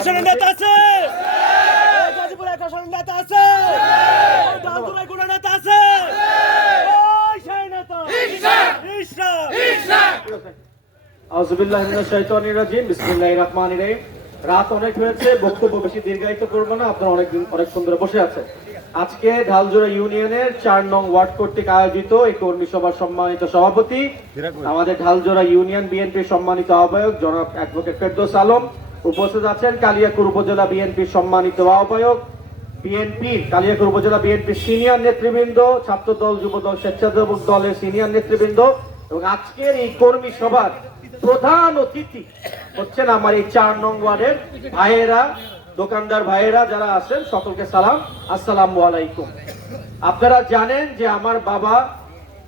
আসনের নেতা আছে, গাজীপুর 1 আসনের নেতা আছে, ডালতুরায় কোন নেতা আছে? ওই সেই নেতা আউযুবিল্লাহি মিনাশ শাইতানির রাজিম বিসমিল্লাহির রাহমানির রহিম। রাত অনেক হয়েছে, বক্তব্য বেশি দীর্ঘায়িত করব না। আপনারা অনেকক্ষণ ধরে বসে আছেন। আজকে ঢালজোড়া ইউনিয়নের 4 নং ওয়ার্ড কর্তৃক আয়োজিত এই কর্মী সভার সম্মানিত সভাপতি, আমাদের ঢালজোড়া ইউনিয়ন বিএনপির সম্মানিত আহ্বায়ক জনাব অ্যাডভোকেট ফেরদৌস আলম, উপস্থিত আছেন কালিয়াকৈর উপজেলা বিএনপির সম্মানিত আহ্বায়ক, কালিয়াকৈর উপজেলা বিএনপির সিনিয়র নেতৃবৃন্দ, ছাত্রদল, যুবদল, স্বেচ্ছাসেবক দলের সিনিয়র নেতৃবৃন্দ এবং আজকের এই কর্মী সভার প্রধান অতিথি হচ্ছেন আমার এই 4 নং ওয়ার্ডের ভাইয়েরা, দোকানদার ভাইয়েরা যারা আছেন, সকলকে সালাম, আসসালামু আলাইকুম। আপনারা জানেন যে আমার বাবা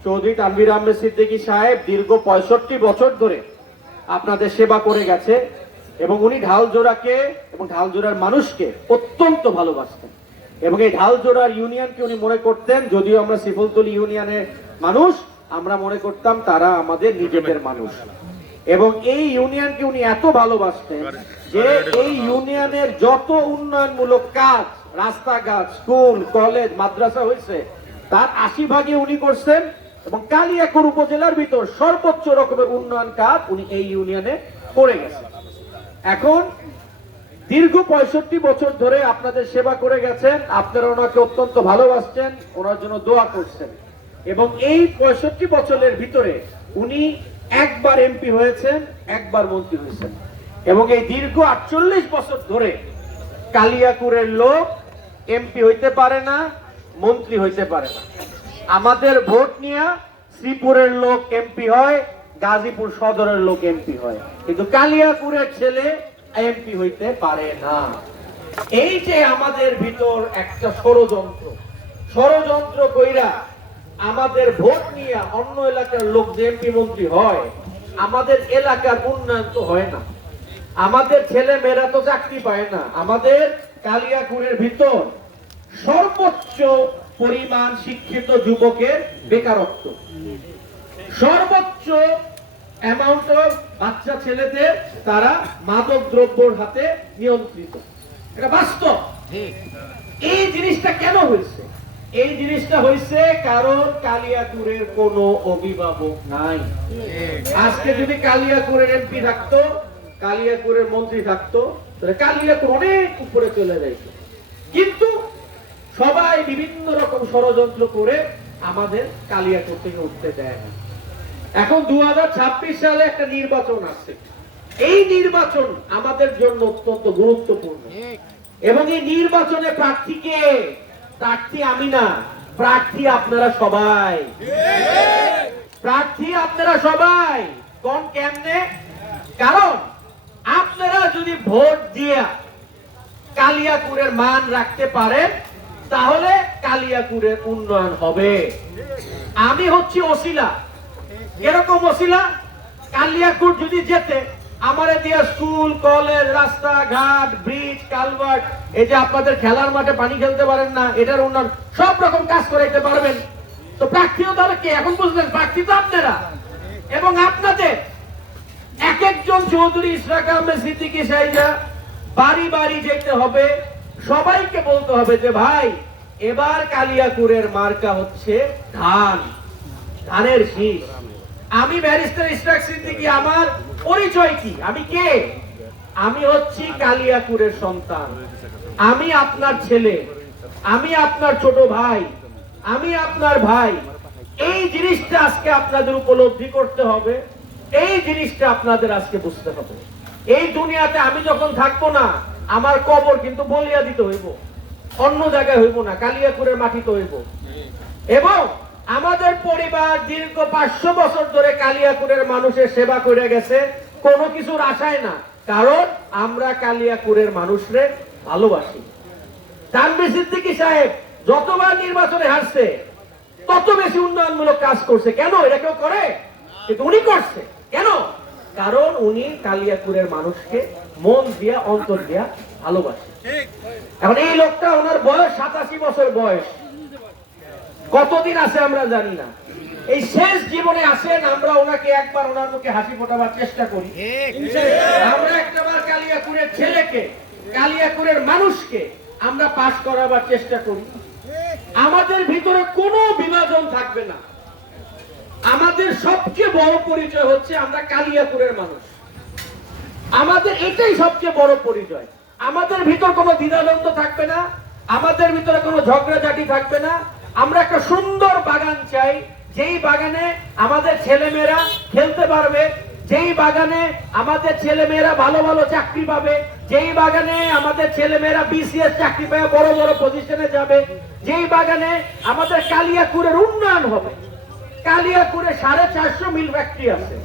চৌধুরী তানভীর আহমেদ সিদ্দিকী সাহেব দীর্ঘ 65 বছর ধরে আপনাদের সেবা করে গেছে এবং উনি ঢালজোড়াকে এবং ঢালজোড়ার মানুষকে অত্যন্ত ভালোবাসতেন এবং এই ঢালজোড়ার ইউনিয়নকে উনি মনে করতেন, যদিও আমরা শিফলতলী ইউনিয়নের মানুষ, আমরা মনে করতাম তারা আমাদের নিজেদের মানুষ। এবং এই ইউনিয়নকে উনি এত ভালোবাসতেন যে এই ইউনিয়নের যত উন্নয়নমূলক কাজ, রাস্তাঘাট, স্কুল, কলেজ, মাদ্রাসা হয়েছে তার 80% উনি করছেন এবং কালিয়াকৈর উপজেলার ভিতর সর্বোচ্চ রকমের উন্নয়ন কাজ উনি এই ইউনিয়নে করে গেছেন। এখন দীর্ঘ 65 বছর ধরে আপনাদের সেবা করে গেছেন, আপনারা ওনাকে অত্যন্ত ভালোবাসছেন, ওনার জন্য দোয়া করছেন এবং এই 65 বছরের ভিতরে উনি একবার এমপি হয়েছেন, একবার মন্ত্রী হয়েছেন এবং এই দীর্ঘ 48 বছর ধরে কালিয়াকৈরের লোক এমপি হইতে পারে না, মন্ত্রী হইতে পারে না। আমাদের ভোট নিয়ে শ্রীপুরের লোক এমপি হয়, গাজীপুর সদরের লোক এমপি হয়, কিন্তু কালিয়াকৈরের ছেলে এমপি হইতে পারে না। এই যে আমাদের ভিতর একটা ষড়যন্ত্র কইরা আমাদের ভোট নিয়ে অন্য এলাকার লোক যে এমপি মন্ত্রী হয়, আমাদের এলাকার উন্নয়ন তো হয় না, আমাদের ছেলে মেয়েরা তো চাকরি পায় না, আমাদের কালিয়াকৈরের ভিতর সর্বোচ্চ পরিমাণ শিক্ষিত যুবকের বেকারত্ব, সর্বোচ্চ অ্যামাউন্ট অফ বাচ্চা ছেলেদের তারা মাদক দ্রব্যের হাতে নিয়ন্ত্রিত। এটা বাস্তব। এই জিনিসটা কেন হয়েছে? এই জিনিসটা হয়েছে কারণ কালিয়াকৈরের কোনো অভিভাবক নাই। আজকে যদি কালিয়াকৈরের এমপি থাকতো, কালিয়াকৈরের মন্ত্রী থাকতো, তাহলে কালিয়াকৈর অনেক উপরে চলে যাইত, কিন্তু সবাই বিভিন্ন রকম ষড়যন্ত্র করে আমাদের কালিয়াকৈর থেকে উঠতে দেয় না। এখন 2026 সালে একটা নির্বাচন আসছে। এই নির্বাচন আমাদের জন্য অত্যন্ত গুরুত্বপূর্ণ এবং এই নির্বাচনে প্রার্থীকে, প্রার্থী আমি না, প্রার্থী আপনারা সবাই, প্রার্থী আপনারা সবাই। কোন কেমনে? কারণ আপনারা যদি ভোট দিয়ে কালিয়াকৈরের মান রাখতে পারেন তাহলে কালিয়াকৈরের উন্নয়ন হবে। আমি হচ্ছি ওসিলা। এরকম ওসিলা, কালিয়াকৈর যদি যেতে আমারে দিয়া স্কুল, কলেজ, রাস্তাঘাট, ব্রিজ, কালভার্ট, এই যে আপনাদের খেলার মাঠে পানি খেলতে পারেন না, এটার উন্নয়ন সব রকম কাজ করাইতে পারবেন। তো প্রার্থীও তাহলে কে? এখন বুঝলেন, প্রার্থী তো আপনারা এবং আপনাদের এক একজন চৌধুরী ইশরাক আহমেদ সিদ্দিকী সাহেবরা বাড়ি বাড়ি যেতে হবে, সবাইকে বলতে হবে যে ভাই এবার কালিয়াকৈরের মার্কা হচ্ছে ধান, ধানের শীষ। আমি ব্যারিস্টার ইশরাক সিদ্দিকী, আমার পরিচয় কি? আমি কে? আমি হচ্ছি কালিয়াকৈরের সন্তান, আমি আপনার ছেলে, আমি আপনার ছোট ভাই, আমি আপনার ভাই। এই জিনিসটা আজকে আপনাদের উপলব্ধি করতে হবে, এই জিনিসটা আপনাদের আজকে বুঝতে হবে। এই দুনিয়াতে আমি যখন থাকবো না, আমার কবর কিন্তু বলিয়া দিতে হইব, অন্য জায়গায় হইব না, কালিয়াকৈরের মাটিতে হইব। এবং আমাদের পরিবার দীর্ঘ 500 বছর ধরে কালিয়াকৈরের মানুষের সেবা করে গেছে, কোনো কিছুর আশায় না, কারণ আমরা কালিয়াকৈরের মানুষরে ভালোবাসি। তানভীর সিদ্দিকী সাহেব যতবার নির্বাচনে হারছে তত বেশি উন্নয়নমূলক কাজ করছে। কেন? এটা কেউ করে? কিন্তু উনি করছে। কেন? কারণ উনি কালিয়াকৈরের মানুষকে মন দিয়া, অন্তর দিয়া ভালোবাসে। এখন এই লোকটা, ওনার বয়স 87 বছর বয়স, কতদিন আছে আমরা জানি না। এই শেষ জীবনে আসেন, আমরা ওনাকে একবার ওনার মুখে হাসি ফোটাবার চেষ্টা করি। আমরা একটাবার কালিয়াকৈরের ছেলেকে কালিয়াকৈরের মানুষকে আমরা পাশ করাবার চেষ্টা করি। আমাদের ভিতরে কোনো বিভাজন থাকবে না। আমাদের সবচেয়ে বড় পরিচয় হচ্ছে আমরা কালিয়াকৈরের মানুষ। আমাদের এটাই সবচেয়ে বড় পরিচয়। আমাদের ভিতর কোনো দ্বিধাদ্বন্দ্ব থাকবে না, আমাদের ভিতরে কোনো ঝগড়াঝাটি থাকবে না। আমরা একটা সুন্দর বাগান চাই, যেই বাগানে আমাদের ছেলেমেয়েরা খেলতে পারবে, যেই বাগানে আমাদের ছেলেমেয়েরা ভালো ভালো চাকরি পাবে, যেই বাগানে আমাদের ছেলেমেয়েরা বিসিএস চাকরি পেয়ে বড় বড় পজিশনে যাবে, যেই বাগানে আমাদের কালিয়াকৈরের উন্নয়ন হবে। কালিয়াকৈরে 450 মিল ফ্যাক্টরি আছে,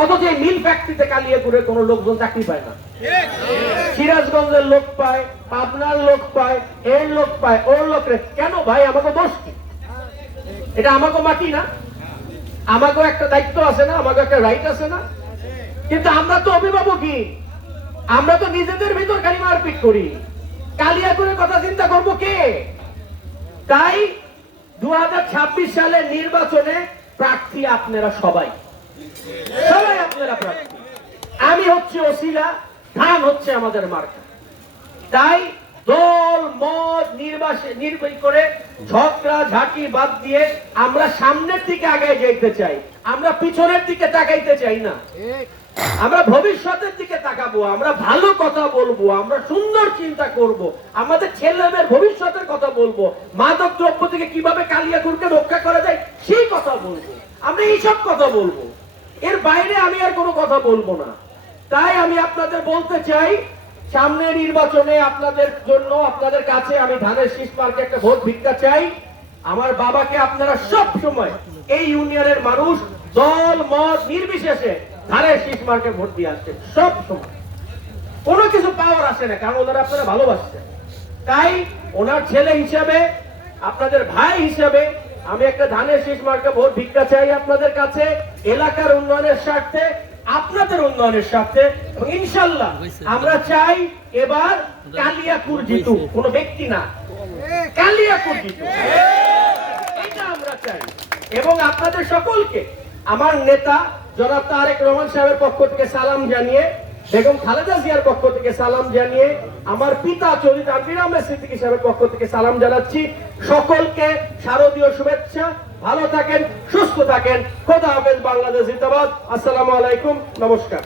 অথচ এই মিল ফ্যাক্টরিতে কালিয়াকৈরের কোনো লোকজন চাকরি পায় না। সিরাজগঞ্জের লোক পায়, পাবনার লোক পায়, এর লোক পায়, ওর লোক। কেন ভাই? আমাকে দোষ কি? এটা আমাকে মাটি না? আমাকেও একটা দায়িত্ব আছে না? আমাকে একটা রাইট আছে না? কিন্তু আমরা তো অভিভাবকই, আমরা তো নিজেদের ভিতর খালি মারপিট করি। কালিয়াকৈরের কথা চিন্তা করবো কে? তাই 2026 সালের নির্বাচনে প্রার্থী আপনারা সবাই, সবাই আপনারা প্রার্থী। আমি হচ্ছে ওসিলা, ধান হচ্ছে আমাদের মার্কা। তাই দল মত নির্বাচন করে ঝগড়া ঝাঁটি বাদ দিয়ে আমরা সামনের দিকে আগে যেতে চাই, আমরা পিছনের দিকে তাকাইতে চাই না। আমরা ভবিষ্যতের দিকে তাকাবো, আমরা ভালো কথা বলবো, আমরা সুন্দর চিন্তা করব, আমাদের ছেলেমেয়ের ভবিষ্যতের কথা বলবো, মাদক দ্রব্য থেকে কিভাবে কালিয়াকৈরকে রক্ষা করা যায় সেই কথা বলবো। আমরা এইসব কথা বলবো, এর বাইরে আমি আর কোনো কথা বলবো না। তাই আমি আপনাদের বলতে চাই, সামনের নির্বাচনে আপনাদের জন্য, আপনাদের কাছে আমি ধানের শীষ মার্কে একটা ভোট ভিক্ষা চাই। আমার বাবাকে আপনারা সব সময়, এই ইউনিয়নের মানুষ দল মত নির্বিশেষে ধানের শীষ মার্কে ভোট দিয়ে আসছে সব সময়। কোনো কিছু পাওয়ার আসে না, কারণ ওনারা আপনারা ভালোবাসছেন। তাই ওনার ছেলে হিসাবে, আপনাদের ভাই হিসাবে আমি একটা ধানের শীষ মার্কে ভোট ভিক্ষা চাই আপনাদের কাছে, এলাকার উন্নয়নের স্বার্থে, আপনাদের উন্নয়নের স্বার্থে। ইনশাল্লাহ আমরা চাই এবার কালিয়াকৈর জিতুক, কোনো ব্যক্তি না, কালিয়াকৈর জিতুক, এটা আমরা চাই। এবং আপনাদের সকলকে আমার নেতা জনাব তারেক রহমান সাহেবের পক্ষ থেকে সালাম জানিয়ে, বেগম খালেদা জিয়ার পক্ষ থেকে সালাম জানিয়ে, আমার পিতা চৌধুরী তানভীর আহমেদ সিদ্দিকী সাহেবের পক্ষ থেকে সালাম জানাচ্ছি। সকলকে শারদীয় শুভেচ্ছা। ভালো থাকেন, সুস্থ থাকেন। খোদা হাফেজ। বাংলাদেশ জিন্দাবাদ। আসসালামু আলাইকুম, নমস্কার।